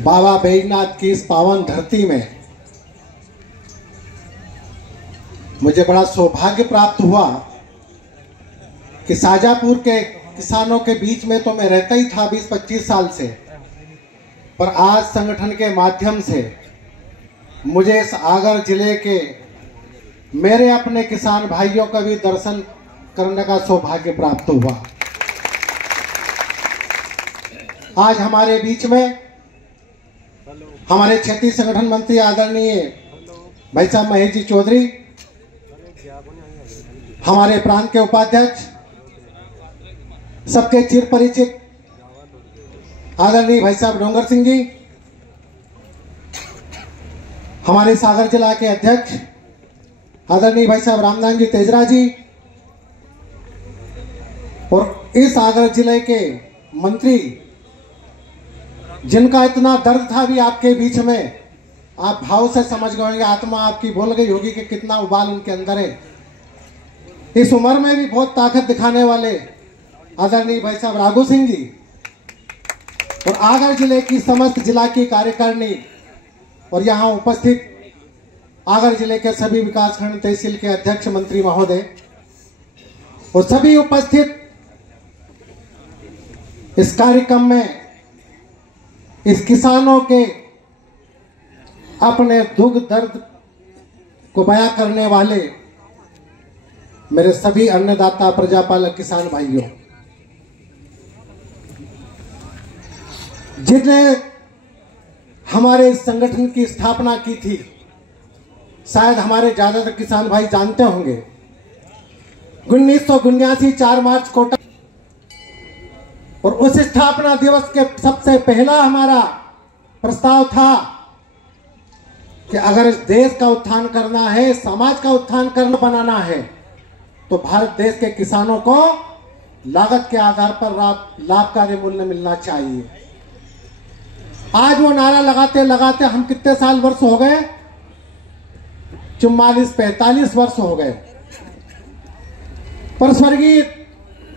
बाबा बैजनाथ की इस पावन धरती में मुझे बड़ा सौभाग्य प्राप्त हुआ कि शाजापुर के किसानों के बीच में तो मैं रहता ही था 20-25 साल से, पर आज संगठन के माध्यम से मुझे इस आगर जिले के मेरे अपने किसान भाइयों का भी दर्शन करने का सौभाग्य प्राप्त हुआ। आज हमारे बीच में हमारे क्षेत्रीय संगठन मंत्री आदरणीय भाई साहब महेश जी चौधरी, हमारे प्रांत के उपाध्यक्ष, सबके चिर परिचित आदरणीय भाई साहब डोंगर सिंह जी, हमारे सागर जिला के अध्यक्ष आदरणीय भाई साहब रामदान जी तेजरा जी, और इस सागर जिले के मंत्री जिनका इतना दर्द था भी आपके बीच में, आप भाव से समझ गए होंगे, आत्मा आपकी बोल गई होगी कि कितना उबाल उनके अंदर है। इस उम्र में भी बहुत ताकत दिखाने वाले आदरणीय भाई साहब राघु सिंह जी और आगर जिले की समस्त जिला की कार्यकारिणी और यहाँ उपस्थित आगर जिले के सभी विकासखंड तहसील के अध्यक्ष मंत्री महोदय और सभी उपस्थित इस कार्यक्रम में इस किसानों के अपने दुख दर्द को बयां करने वाले मेरे सभी अन्नदाता प्रजापालक किसान भाइयों, जिन्हें हमारे संगठन की स्थापना की थी, शायद हमारे ज्यादातर किसान भाई जानते होंगे। 1979 4 मार्च को, और उस स्थापना दिवस के सबसे पहला हमारा प्रस्ताव था कि अगर इस देश का उत्थान करना है, समाज का उत्थान करना बनाना है, तो भारत देश के किसानों को लागत के आधार पर लाभकारी मूल्य मिलना चाहिए। आज वो नारा लगाते लगाते हम कितने साल वर्ष हो गए, 44-45 वर्ष हो गए, पर स्वर्गीय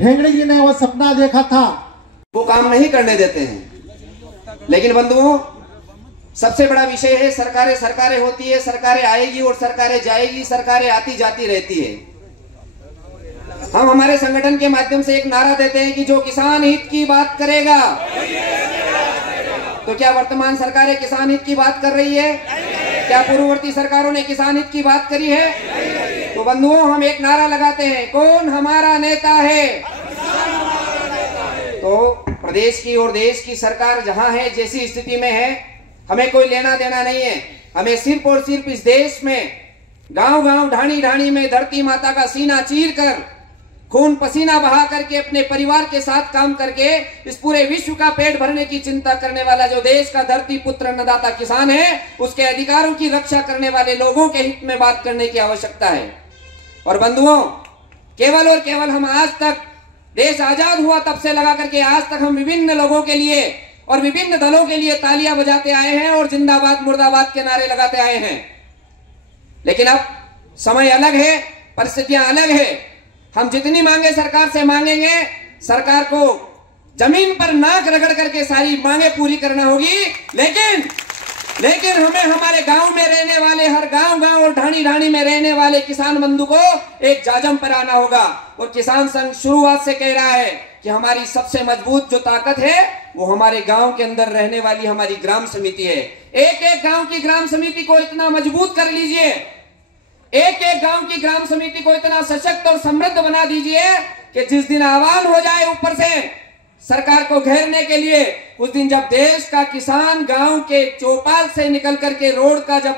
ढेंगड़े जी ने वो सपना देखा था, वो काम नहीं करने देते हैं। लेकिन बंधुओं, सबसे बड़ा विषय है सरकारें सरकारें होती है, सरकारें आएगी और सरकारें जाएगी, सरकारें आती जाती रहती है। हम हमारे संगठन के माध्यम से एक नारा देते हैं कि जो किसान हित की बात करेगा, तो क्या वर्तमान सरकारें किसान हित की बात कर रही है? क्या पूर्ववर्ती सरकारों ने किसान हित की बात करी है? तो बंधुओं, हम एक नारा लगाते हैं, कौन हमारा नेता है? तो प्रदेश की और देश की सरकार जहां है, जैसी स्थिति में है, हमें कोई लेना देना नहीं है। हमें सिर्फ और सिर्फ इस देश में गांव गांव ढाणी ढाणी में धरती माता का सीना चीर कर, खून पसीना बहा करके, अपने परिवार के साथ काम करके इस पूरे विश्व का पेट भरने की चिंता करने वाला जो देश का धरती पुत्र अन्नदाता किसान है, उसके अधिकारों की रक्षा करने वाले लोगों के हित में बात करने की आवश्यकता है। और बंधुओं, केवल और केवल हम आज तक, देश आजाद हुआ तब से लगा करके आज तक हम विभिन्न लोगों के लिए और विभिन्न दलों के लिए तालियां बजाते आए हैं और जिंदाबाद मुर्दाबाद के नारे लगाते आए हैं। लेकिन अब समय अलग है, परिस्थितियां अलग है। हम जितनी मांगे सरकार से मांगेंगे, सरकार को जमीन पर नाक रगड़ करके सारी मांगे पूरी करना होगी। लेकिन हमें हमारे गांव में रहने वाले, हर गांव गांव और ढाणी ढाणी में रहने वाले किसान बंधु को एक जाजम पर आना होगा। और किसान संघ शुरुआत से कह रहा है कि हमारी सबसे मजबूत जो ताकत है वो हमारे गांव के अंदर रहने वाली हमारी ग्राम समिति है। एक एक गांव की ग्राम समिति को इतना मजबूत कर लीजिए, एक एक गांव की ग्राम समिति को इतना सशक्त और समृद्ध बना दीजिए कि जिस दिन आह्वान हो जाए ऊपर से सरकार को घेरने के लिए, उस दिन जब देश का किसान गांव के चौपाल से निकल करके रोड का जब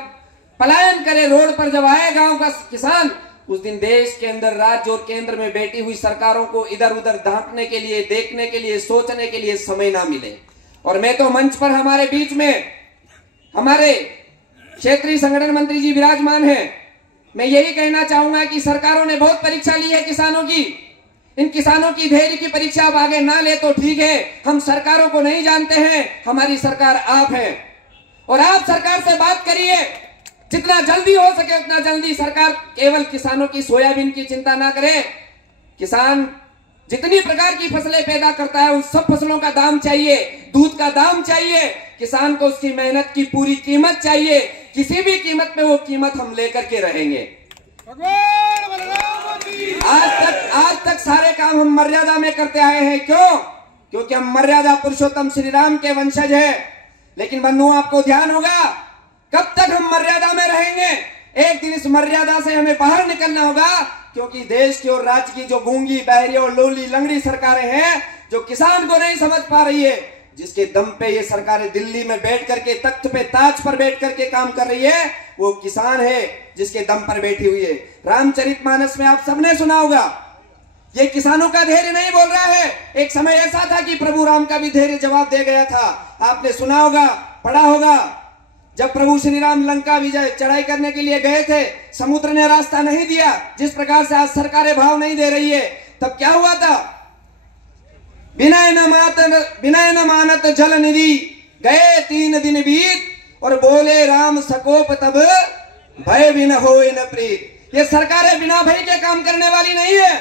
पलायन करे, रोड पर जब आए गांव का किसान, उस दिन देश के अंदर राज्य और केंद्र में बैठी हुई सरकारों को इधर उधर झांकने के लिए, देखने के लिए, सोचने के लिए समय ना मिले। और मैं तो मंच पर हमारे बीच में हमारे क्षेत्रीय संगठन मंत्री जी विराजमान हैं, मैं यही कहना चाहूंगा कि सरकारों ने बहुत परीक्षा ली है किसानों की। इन किसानों की धैर्य की परीक्षा अब आगे ना ले तो ठीक है, हम सरकारों को नहीं जानते हैं, हमारी सरकार आप है। और आप सरकार से बात करिए, जितना जल्दी हो सके उतना जल्दी। सरकार केवल किसानों की सोयाबीन की चिंता ना करे, किसान जितनी प्रकार की फसलें पैदा करता है उन सब फसलों का दाम चाहिए, दूध का दाम चाहिए, किसान को उसकी मेहनत की पूरी कीमत चाहिए, किसी भी कीमत पे वो कीमत हम लेकर के रहेंगे। आज तक सारे काम हम मर्यादा में करते आए हैं। क्यों? क्योंकि हम मर्यादा पुरुषोत्तम श्री राम के वंशज हैं। लेकिन बंधुओं, आपको ध्यान होगा, कब तक हम मर्यादा में रहेंगे? एक दिन इस मर्यादा से हमें बाहर निकलना होगा, क्योंकि देश की और राज्य की जो गूंगी, बहरी और लोली लंगड़ी सरकारें हैं, जो किसान को नहीं समझ पा रही है, जिसके दम पे ये सरकारें दिल्ली में बैठ करके, तख्त पे ताज पर बैठ करके काम कर रही है, वो किसान है जिसके दम पर बैठी हुई है। रामचरितमानस में आप सबने सुना होगा, ये किसानों का धैर्य नहीं बोल रहा है। एक समय ऐसा था कि प्रभु राम का भी धैर्य जवाब दे गया था। आपने सुना होगा, पढ़ा होगा, जब प्रभु श्री राम लंका विजय चढ़ाई करने के लिए गए थे, समुद्र ने रास्ता नहीं दिया। जिस प्रकार से आज सरकारें भाव नहीं दे रही है, तब क्या हुआ था? विनय न मानत जल निधि, गए 3 दिन बीत, और बोले राम सकोप तब भय बिन होए न प्रीत। ये सरकारें बिना भय के काम करने वाली नहीं है,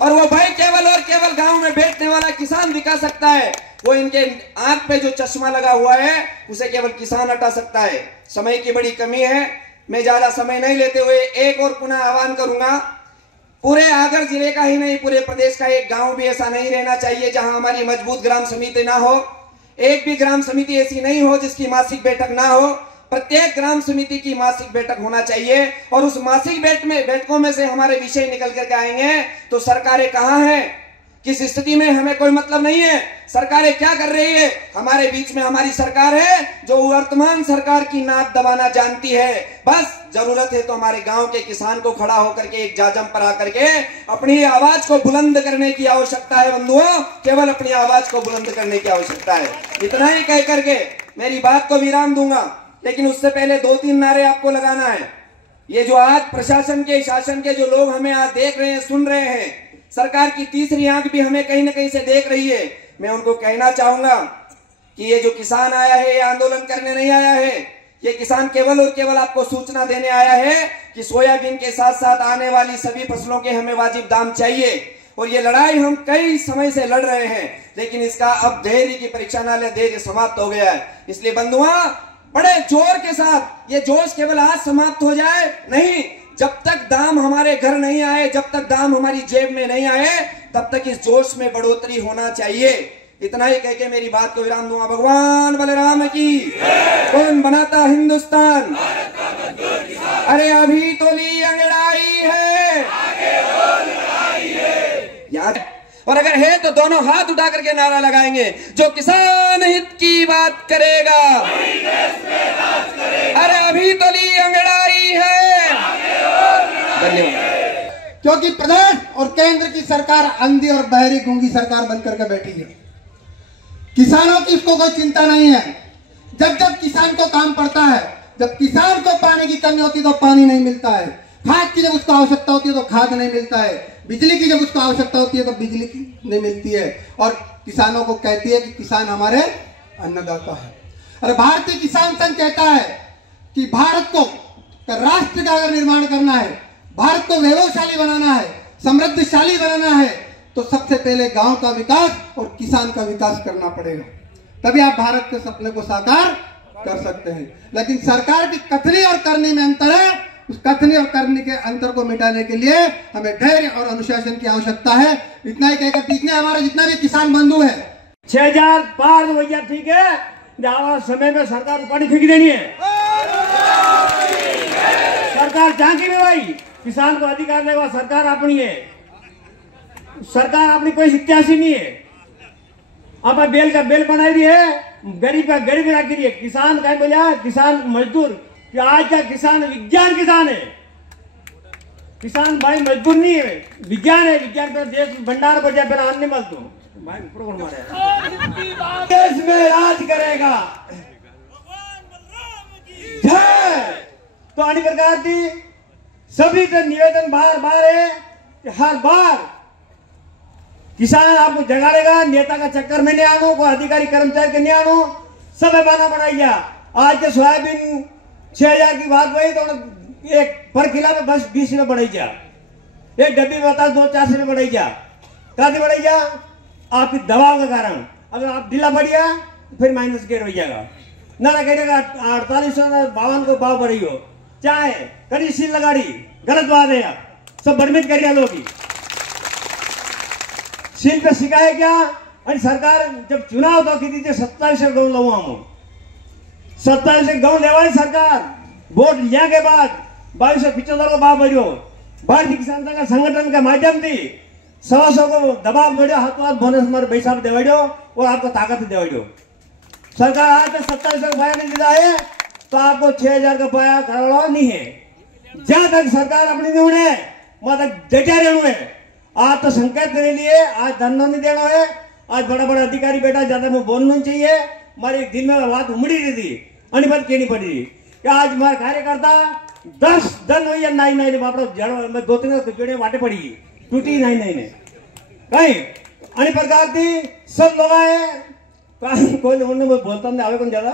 और वो भय केवल और केवल गांव में बैठने वाला किसान दिखा सकता है। वो इनके आंख पे जो चश्मा लगा हुआ है, उसे केवल किसान हटा सकता है। समय की बड़ी कमी है, मैं ज्यादा समय नहीं लेते हुए एक और पुनः आह्वान करूंगा। पूरे आगर जिले का ही नहीं, पूरे प्रदेश का एक गांव भी ऐसा नहीं रहना चाहिए जहां हमारी मजबूत ग्राम समिति ना हो। एक भी ग्राम समिति ऐसी नहीं हो जिसकी मासिक बैठक ना हो। प्रत्येक ग्राम समिति की मासिक बैठक होना चाहिए, और उस मासिक बैठकों में से हमारे विषय निकल करके आएंगे। तो सरकारें कहाँ हैं, किस स्थिति में, हमें कोई मतलब नहीं है। सरकारें क्या कर रही है? हमारे बीच में हमारी सरकार है जो वर्तमान सरकार की नाक दबाना जानती है। बस जरूरत है तो हमारे गांव के किसान को खड़ा होकर के एक जाजम पर आकर के अपनी आवाज को बुलंद करने की आवश्यकता है। बंधुओं, केवल अपनी आवाज को बुलंद करने की आवश्यकता है। इतना ही कह करके मेरी बात को विराम दूंगा, लेकिन उससे पहले 2-3 नारे आपको लगाना है। ये जो आज प्रशासन के, शासन के जो लोग हमें आज देख रहे हैं, सुन रहे हैं, सरकार की तीसरी आंख भी हमें कहीं ना कहीं से देख रही है। मैं उनको कहना चाहूंगा कि ये जो किसान आया है, ये आंदोलन करने नहीं आया है। ये किसान केवल और केवल आपको सूचना देने आया है कि सोयाबीन के साथ साथ आने वाली सभी फसलों के हमें वाजिब दाम चाहिए। और ये लड़ाई हम कई समय से लड़ रहे हैं, लेकिन इसका अब धैर्य की परीक्षा न ले, धैर्य समाप्त हो गया है। इसलिए बंधुआ, बड़े जोर के साथ, ये जोश केवल आज समाप्त हो जाए नहीं, जब तक दाम हमारे घर नहीं आए, जब तक दाम हमारी जेब में नहीं आए, तब तक इस जोश में बढ़ोतरी होना चाहिए। इतना ही कह के मेरी बात को विराम दूंगा। भगवान बलराम की। कौन बनाता हिंदुस्तान? अरे अभी तो ली अंगड़ाई है, याद। और अगर है तो दोनों हाथ उठा करके नारा लगाएंगे, जो किसान हित की बात करेगा, अरे अभी तो ली अंगड़ाई है। धन्यवाद। क्योंकि प्रदेश और केंद्र की सरकार अंधी और बहरी गूंगी सरकार बनकर के बैठी है। किसानों की इसको कोई चिंता नहीं है। जब जब किसान को काम पड़ता है, जब किसान को पानी की कमी होती है तो पानी नहीं मिलता है, खाद की जब उसको आवश्यकता होती है तो खाद नहीं मिलता है, बिजली की जब उसको आवश्यकता होती है तो बिजली की नहीं मिलती है, और किसानों को कहती है कि किसान हमारे अन्नदाता है। और भारतीय किसान संघ कहता है कि भारत को राष्ट्र का अगर निर्माण करना है, भारत को वैभवशाली बनाना है, समृद्धशाली बनाना है, तो सबसे पहले गांव का विकास और किसान का विकास करना पड़ेगा। तभी आप भारत के सपने को साकार कर सकते हैं। लेकिन सरकार की कथनी और करनी में अंतर है। उस कथनी और करने के अंतर को मिटाने के लिए हमें धैर्य और अनुशासन की आवश्यकता है। इतना ही कहकर जितने हमारे जितना भी किसान बंधु है, 6000 पार हो गया, ठीक है, आवाज समय में सरकार को पानी फेंक देनी है। सरकार झांकी में भाई किसान को अधिकार देगा, सरकार अपनी है, सरकार अपनी कोई इत्यासी नहीं है। अब बेल का बेल बनाई दी है, गरीब का गरीब रखी दी है। किसान का बोला, किसान मजदूर, कि आज का किसान विज्ञान किसान है। किसान भाई मजदूर नहीं है, विज्ञान है। विज्ञान पर देश भंडार बजा फिर अन्य मत दो भाई, देश में राज करेगा। तो अन्य प्रकार की सभी का निवेदन बार बार है कि हर बार किसान आपको जगाड़ेगा। नेता का चक्कर में नहीं आनो, कोई अधिकारी कर्मचारी के नहीं आनो, सब बना बनाइया। आज के सोयाबीन 6000 की बात हुई तो एक पर किला में बस 20 में बढ़ाई जा, एक डब्बी में बता 2-4 में बढ़ाई जा। कहा बढ़ाई जा? आपकी दबाव के कारण। अगर आप ढीला बढ़िया फिर माइनस गेयर हो जाएगा। ना कहेगा 4852 को भाव बढ़ी हो, चाहे कड़ी सील लगाड़ी, गलत बात है यार, सब बर्मित करिए लोग सील पे सिखाए क्या। और सरकार जब चुनाव तो की थी 27 गाँव लो हम 27 गाँव लेवाई सरकार वोट लिया के बाद 2275 को भाव बढ़ियो। भारतीय किसान संगठन के माध्यम से 100 को दबाव बढ़िया, हाथों हाथ बोनस हमारे पैसा देवाड़ियो और आपको ताकत देवाड़ियो। सरकार आज तक 27 का पाया नहीं दिला है तो आपको 6000 का पाया करवा नहीं है। जहां तक सरकार अपनी निर्णय वहां तक डटे रहना है। आज तो संकेत देने लिए आज धरना नहीं देना है। आज बड़ा बड़ा अधिकारी बेटा ज्यादा में बोलना चाहिए। हमारे दिन में बात उमड़ी रही थी, अनिपत कहनी पड़ी थी कि आज हमारे कार्यकर्ता 10 दिन हुई है नाई नाई बापड़ा जड़ में 2-3 जोड़े वाटे पड़ी टूटी नाई नाई ने कहीं अन्य प्रकार की सब लोग आए कोई बोलता नहीं आवे कौन ज्यादा